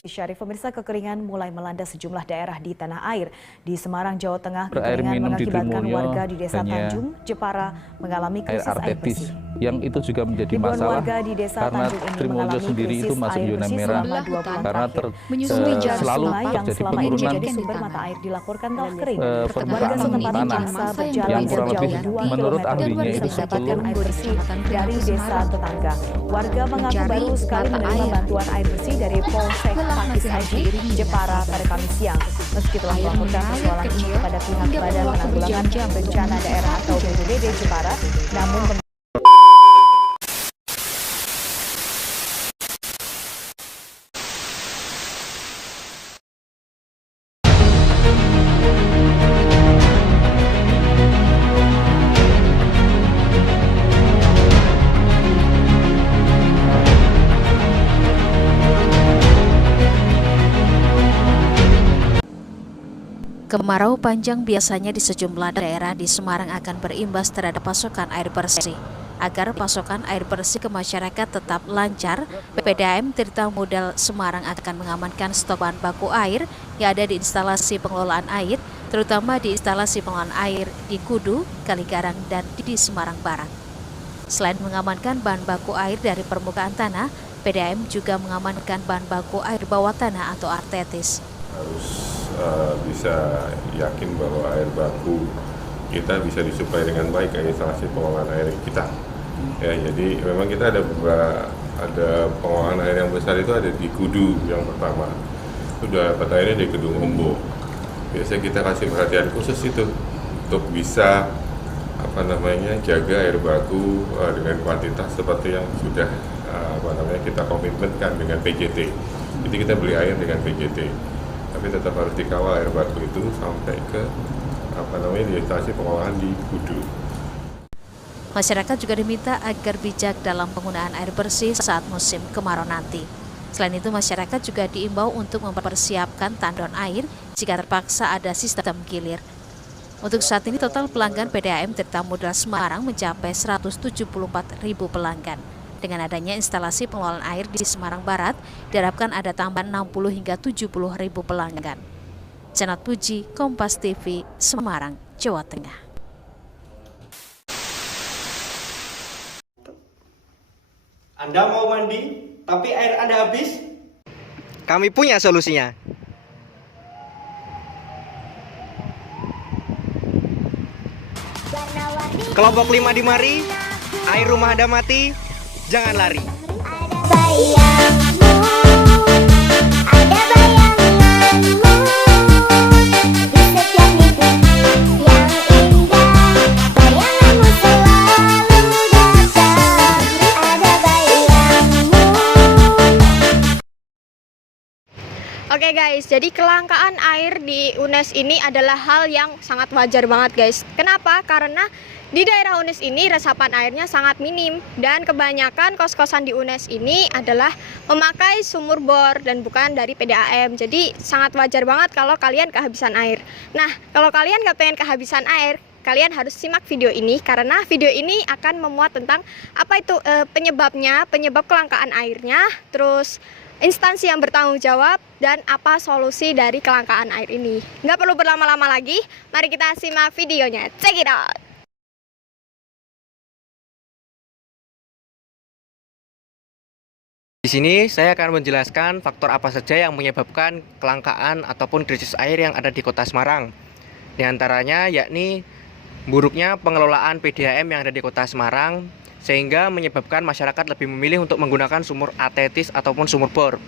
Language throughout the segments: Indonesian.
Syarif, pemirsa, kekeringan mulai melanda sejumlah daerah di tanah air. Di Semarang, Jawa Tengah, Air kekeringan minum di mengakibatkan Trimoyo warga di desa Tanjung, Jepara mengalami krisis air bersih. yang itu juga menjadi Ribuan masalah warga di desa karena Tanjung ini Trimoyo mengalami sendiri itu krisis masuk air zona bersih merah selama 2 bulan karena selalu selalu yang terjadi selama ini penurunan menjadi sumber mata air dilaporkan telah kering. Warga permukaan setempat tanah dipaksa berjalan yang kurang sejauh lebih 2 menurut km ahlinya bisa itu mendapatkan 10 air bersih dari desa tetangga. Warga mengaku baru sekali menerima bantuan air bersih dari Polsek Pakis Aji, Jepara pada Kamis siang. Meski telah melaporkan persoalan ini kepada pihak Badan Penanggulangan Bencana Daerah atau BPBD Jepara, namun kemarau panjang biasanya di sejumlah daerah di Semarang akan berimbas terhadap pasokan air bersih. Agar pasokan air bersih ke masyarakat tetap lancar, PPDAM Tirta Modal Semarang akan mengamankan stok bahan baku air yang ada di instalasi pengelolaan air, terutama di instalasi pengelolaan air di Kudu, Kaligarang, dan di Semarang Barat. Selain mengamankan bahan baku air dari permukaan tanah, PDAM juga mengamankan bahan baku air bawah tanah atau artetis. Harus bisa yakin bahwa air baku kita bisa disuplai dengan baik ke instalasi pengolahan air kita. Ya, jadi memang kita ada pengolahan air yang besar itu ada di Kudu yang pertama. Sudah dapat airnya di Kedung Ombo. Biasanya kita kasih perhatian khusus itu untuk bisa jaga air baku dengan kuantitas seperti yang sudah kita komitmenkan dengan PJT. Jadi kita beli air dengan PJT. Tapi tetap harus dikawal air baku itu sampai ke di instalasi pengolahan di Kudu. Masyarakat juga diminta agar bijak dalam penggunaan air bersih saat musim kemarau nanti. Selain itu, masyarakat juga diimbau untuk mempersiapkan tandon air jika terpaksa ada sistem gilir. Untuk saat ini total pelanggan PDAM Tirta Modal Semarang mencapai 174.000 pelanggan. Dengan adanya instalasi pengelolaan air di Semarang Barat, diharapkan ada tambahan 60 hingga 70.000 pelanggan. Janat Puji, Kompas TV, Semarang, Jawa Tengah. Anda mau mandi, tapi air Anda habis? Kami punya solusinya. Kelompok 5 di mari, air rumah Anda mati, jangan lari. Oke guys, jadi kelangkaan air di UNES ini adalah hal yang sangat wajar banget guys. Kenapa? Karena di daerah UNES ini resapan airnya sangat minim dan kebanyakan kos-kosan di UNES ini adalah memakai sumur bor dan bukan dari PDAM. Jadi sangat wajar banget kalau kalian kehabisan air. Nah, kalau kalian nggak pengen kehabisan air, kalian harus simak video ini karena video ini akan memuat tentang apa itu penyebab kelangkaan airnya, terus instansi yang bertanggung jawab, dan apa solusi dari kelangkaan air ini. Nggak perlu berlama-lama lagi, mari kita simak videonya. Check it out! Di sini saya akan menjelaskan faktor apa saja yang menyebabkan kelangkaan ataupun krisis air yang ada di Kota Semarang. Di antaranya yakni buruknya pengelolaan PDAM yang ada di Kota Semarang, sehingga menyebabkan masyarakat lebih memilih untuk menggunakan sumur atetis ataupun sumur bor.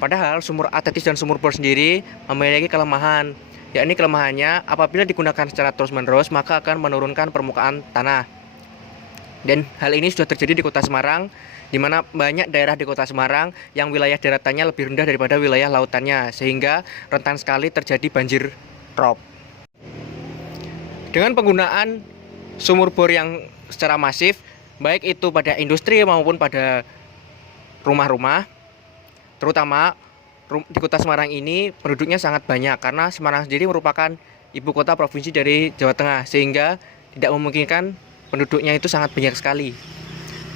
Padahal sumur atetis dan sumur bor sendiri memiliki kelemahan, yakni kelemahannya apabila digunakan secara terus-menerus maka akan menurunkan permukaan tanah. Dan hal ini sudah terjadi di Kota Semarang, di mana banyak daerah di Kota Semarang yang wilayah daratannya lebih rendah daripada wilayah lautannya, sehingga rentan sekali terjadi banjir rob. Dengan penggunaan sumur bor yang secara masif, baik itu pada industri maupun pada rumah-rumah, terutama di Kota Semarang ini penduduknya sangat banyak karena Semarang sendiri merupakan ibu kota provinsi dari Jawa Tengah, sehingga tidak memungkinkan penduduknya itu sangat banyak sekali.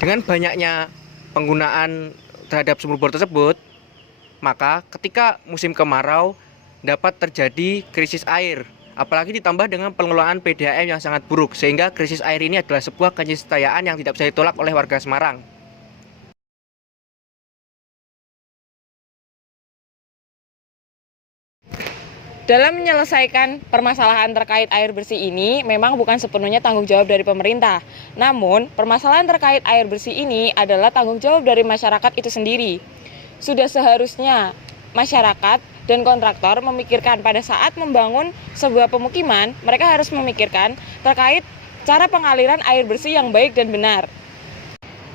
Dengan banyaknya penggunaan terhadap sumur bor tersebut, maka ketika musim kemarau dapat terjadi krisis air. Apalagi ditambah dengan pengelolaan PDAM yang sangat buruk, sehingga krisis air ini adalah sebuah keniscayaan yang tidak bisa ditolak oleh warga Semarang. Dalam menyelesaikan permasalahan terkait air bersih ini memang bukan sepenuhnya tanggung jawab dari pemerintah. Namun, permasalahan terkait air bersih ini adalah tanggung jawab dari masyarakat itu sendiri. Sudah seharusnya masyarakat dan kontraktor memikirkan pada saat membangun sebuah pemukiman, mereka harus memikirkan terkait cara pengaliran air bersih yang baik dan benar.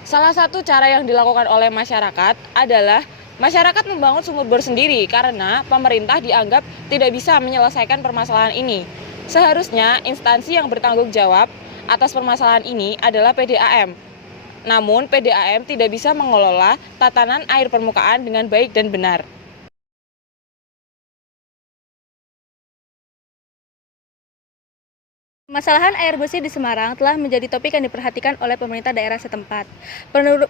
Salah satu cara yang dilakukan oleh masyarakat adalah masyarakat membangun sumur bor sendiri karena pemerintah dianggap tidak bisa menyelesaikan permasalahan ini. Seharusnya instansi yang bertanggung jawab atas permasalahan ini adalah PDAM. Namun PDAM tidak bisa mengelola tatanan air permukaan dengan baik dan benar. Permasalahan air bersih di Semarang telah menjadi topik yang diperhatikan oleh pemerintah daerah setempat.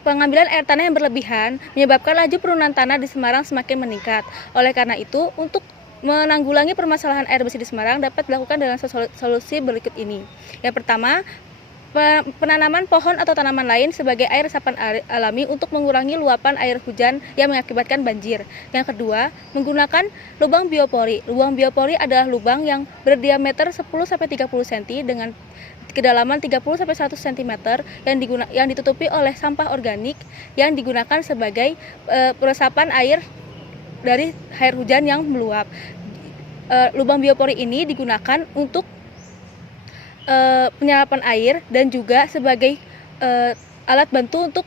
Pengambilan air tanah yang berlebihan menyebabkan laju penurunan tanah di Semarang semakin meningkat. Oleh karena itu, untuk menanggulangi permasalahan air bersih di Semarang dapat dilakukan dengan solusi berikut ini. Yang pertama, penanaman pohon atau tanaman lain sebagai air resapan alami untuk mengurangi luapan air hujan yang mengakibatkan banjir. Yang kedua, menggunakan lubang biopori. Lubang biopori adalah lubang yang berdiameter 10-30 cm dengan kedalaman 30-100 cm yang ditutupi oleh sampah organik yang digunakan sebagai peresapan air dari air hujan yang meluap. Lubang biopori ini digunakan untuk penyerapan air dan juga sebagai alat bantu untuk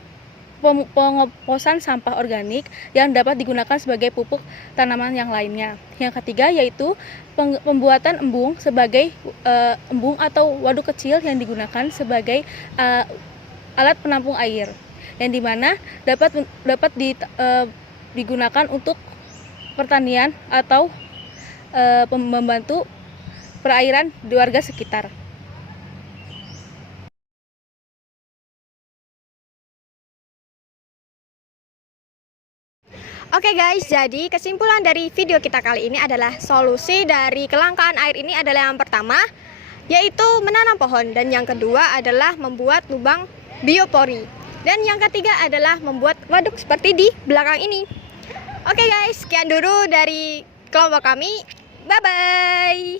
pengoplosan sampah organik yang dapat digunakan sebagai pupuk tanaman yang lainnya. Yang ketiga yaitu pembuatan embung sebagai embung atau waduk kecil yang digunakan sebagai alat penampung air, yang dimana dapat digunakan untuk pertanian atau membantu perairan di warga sekitar. Oke guys, jadi kesimpulan dari video kita kali ini adalah solusi dari kelangkaan air ini adalah yang pertama, yaitu menanam pohon, dan yang kedua adalah membuat lubang biopori, dan yang ketiga adalah membuat waduk seperti di belakang ini. Oke guys, sekian dulu dari kelompok kami. Bye bye.